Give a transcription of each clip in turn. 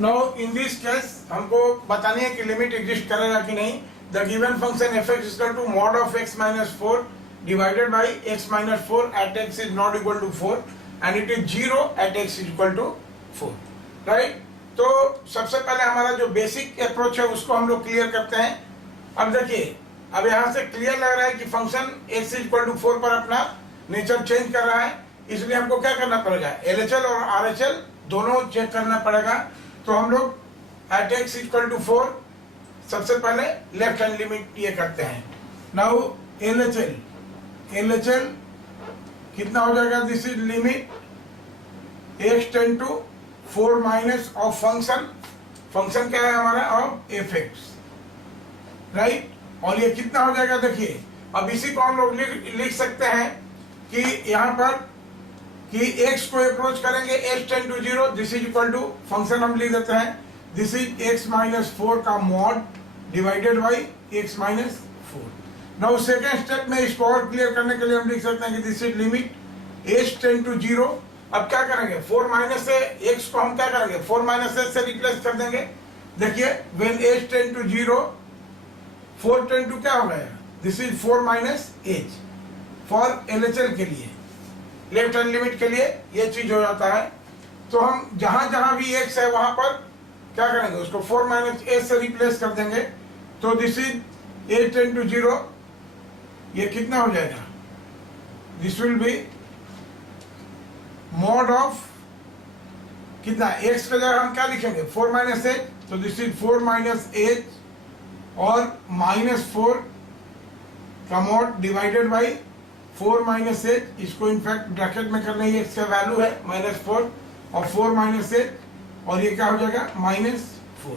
Now in this case हमको बतानी है कि लिमिट एग्जिस्ट करेगा कि नहीं। The given function f x equal to mod of x minus 4 divided by x minus 4 at x is not equal to 4 and it is 0 at x is equal to 4, right. तो सबसे पहले हमारा जो basic approach है उसको हम लोग clear करते हैं। अब देखिए, अब यहाँ से क्लियर लग रहा है कि function x is equal to 4 पर अपना नेचर चेंज कर रहा है, इसलिए हमको क्या करना पड़ेगा, एलएचएल और आरएचएल दोनों चेक करना पड़ेगा। तो हम लोग एट एक्स इक्वल टू 4 सबसे पहले लेफ्ट हैंड लिमिट ये करते हैं। नाउ एलएचएल कितना हो जाएगा, this is limit x tend to 4 minus of function क्या है हमारा, ऑफ एफ एक्स, राइट। और ये कितना हो जाएगा, देखिए अब इसी को हम लोग लिख सकते हैं कि यहाँ पर कि x को अप्रोच करेंगे x tend to 0, this is equal to function हम लिख देते हैं, दिस इज x माइनस 4 का mod divided by x minus 4। Now second step में इसको और क्लियर करने के लिए हम लिख सकते हैं कि this is limit h tend to 0। अब क्या करेंगे, 4 माइनस से x को हम क्या करेंगे, 4 माइनस से रिप्लेस कर देंगे। देखिए when h tend to 0, 4 tend to क्या हो गया, this is 4 minus h for LHL के लिए, लेफ्ट हैंड लिमिट के लिए ये चीज हो जाता है। तो हम जहां जहां भी x है वहां पर क्या करेंगे, उसको 4 माइनस h से रिप्लेस कर देंगे। तो this is h tend to 0, ये कितना हो जाएगा, this will be mod of कितना, x का जगह हम क्या लिखेंगे 4 माइनस h, तो दिस इज 4 माइनस h और माइनस 4 का mod divided by 4 minus h, इसको इनफैक्ट ब्रैकेट में करना ही x का वैल्यू है -4 और 4 माइनस एच, और ये क्या हो जाएगा -4,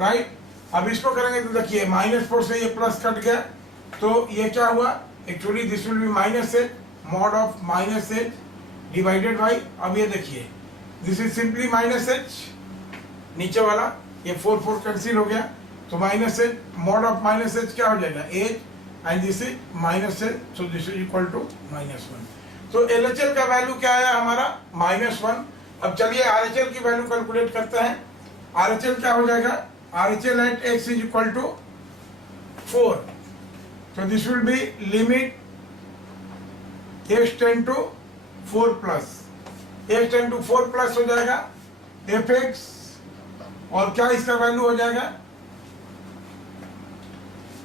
राइट। अब इसको करेंगे तो देखिए -4 से ये प्लस कट गया, तो ये क्या हुआ, actually this will B minus H mod of minus H divided by, अब ये देखिए this is simply minus H, नीचे वाला ये 4 कैंसिल हो गया, तो minus H mod of minus H क्या हो जाएगा H, and this is minus h, so this is equal to -1। तो LHL का वैल्यू क्या आया हमारा -1। अब चलिए RHL की वैल्यू कैलकुलेट करते हैं। RHL क्या हो जाएगा, RHL at x is equal to 4, so this will be limit x tend to 4 plus, x tend to 4 plus हो जाएगा fx, और क्या इसका वैल्यू हो जाएगा,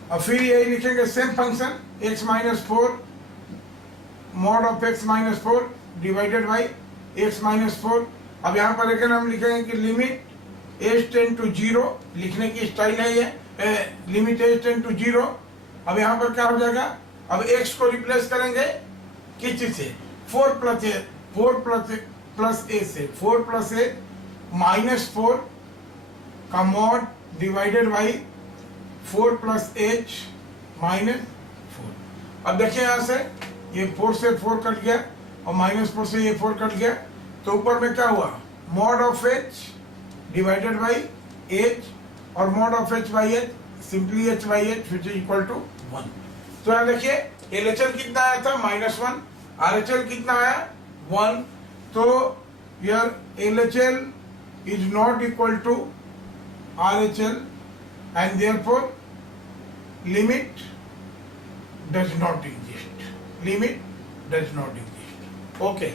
और फिर यही लिखेंगे same function x minus 4 mod of x minus 4 divided by x minus 4। अब यहाँ पर अगर हम लिखेंगे कि लिमिट h टेंड टू 0, लिखने की स्टाइल है ये, लिमिट h टेंड टू 0। अब यहाँ पर क्या हो जाएगा, अब x को रिप्लेस करेंगे किस चीज से, 4 प्लस a से, 4 प्लस a माइनस 4 का mod divided by 4 plus h minus 4। अब देखिए यहाँ से ये 4 से 4 कट गया और -4 से ये 4 कट गया, तो ऊपर में क्या हुआ, mod of h divided by h, और mod of h by h simply h by h which is equal to 1। तो यहाँ देखिए LHL कितना आया था -1, RHL कितना आया 1, तो यार LHL is not equal to RHL and therefore limit does not exist, limit does not exist, okay।